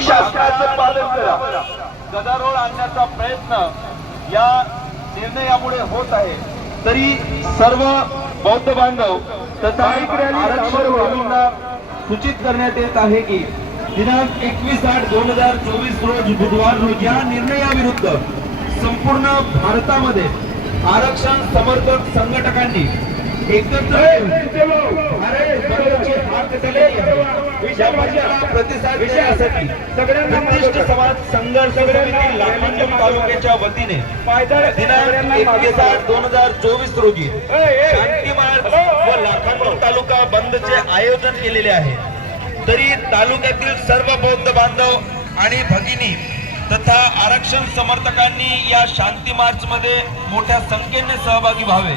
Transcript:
तुम्ही शासनाचं पालन करा गदारोळ आणण्याचा प्रयत्न या निर्णयामुळे होत आहे तरी सर्व बौद्ध बांधव तथा सूचित करण्यात येत आहे की दिनांक एकवीस आठ दोन हजार चोवीस रोज बुधवार रोजी या निर्णयाविरुद्ध संपूर्ण भारतामध्ये आरक्षण समर्थक संघटकांनी एकत्र समाज संघर्ष समिती तालुक्याच्या वतीने दिनांक एकवीस आठ दोन हजार चोवीस रोजी शांती मार्च व तालुका बंदचे आयोजन केलेले आहे. तरी तालुक्यातील सर्व बौद्ध बांधव आणि भगिनी तथा आरक्षण समर्थकांनी या शांती मार्च मध्ये मोठ्या संख्येने सहभागी व्हावे.